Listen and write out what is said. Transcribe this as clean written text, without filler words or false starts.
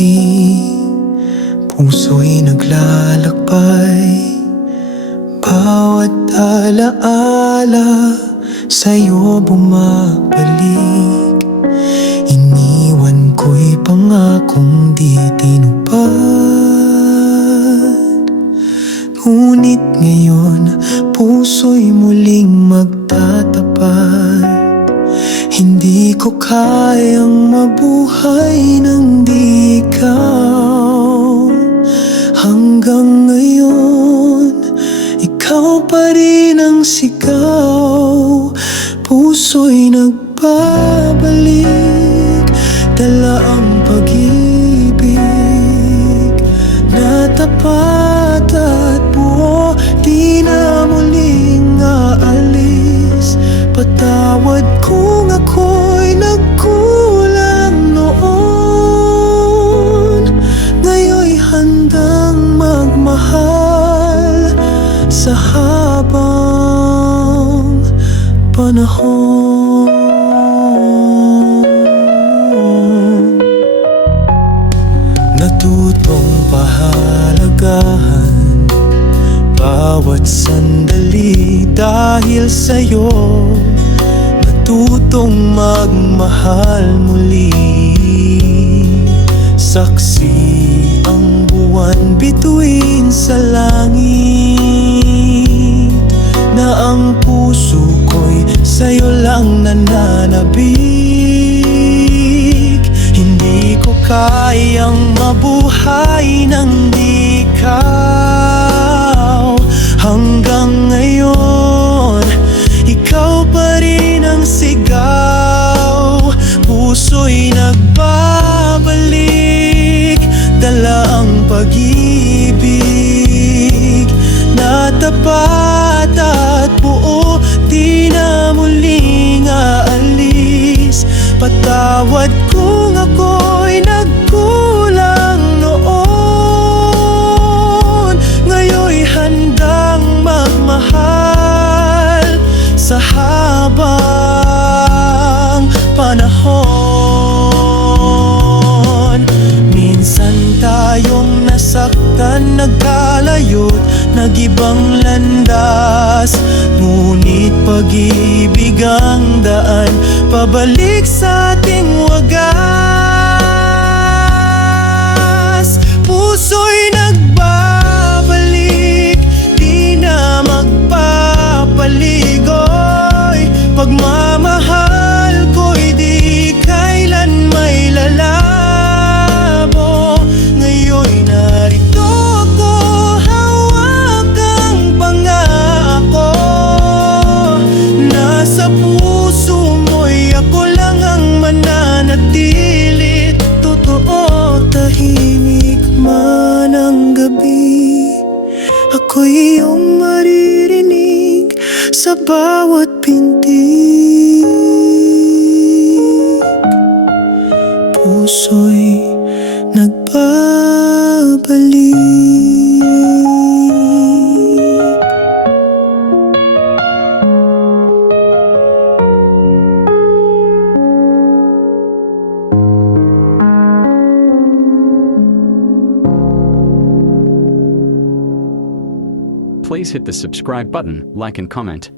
gabi, puso'y naglalakbay. Bawat alaala sa'yo bumabalik. Iniwan ko'y pangakong di tinupad. Ngunit ngayon, puso'y muling magtatapat. Hindi ko kayang mabuhay nang di ikaw. Hanggang ngayon, ikaw pa rin ang sigaw. Puso'y nagbabalik, dala ang pag-ibig na tapat at buo. Di na muling aalis. Patawad kung ako'y nagkulang noon. Ngayon'y handang magmahal sa habang panahon. Natutong pahalagahan bawat sandali dahil sa'yo. Natutong magmahal muli. Saksi ang buwan bituin sa langit, na ang puso ko'y sa'yo lang nananabik. Hindi ko kayang mabuhay nang di ikaw. Hanggang ngayon, ikaw pa rin ang sigaw. Puso'y nagbabalik, dala ang pag-ibig na tapat at buo. Di na muling aalis. Patawad kung ako'y nagkulang noon. Ngayon'y handang magmahal sa habang panahon. Minsan tayong nasaktan, nagkalayot, nag-ibang landas. Ngunit pag-ibig ang daan pabalik sa ating wagas. Puso'y nagbabalik, di na magpapaligoy. Pagmamahal ko'y di kailan may lalabo. Ngayon'y narito ako, hawak ang pangako. Nasa puso mo'y ako lang ang mananatili. Totoo, tahimik man ang gabi, ako'y iyong maririnig sa bawat pintig. Puso'y nagbabalik. Please hit the subscribe button, like and comment.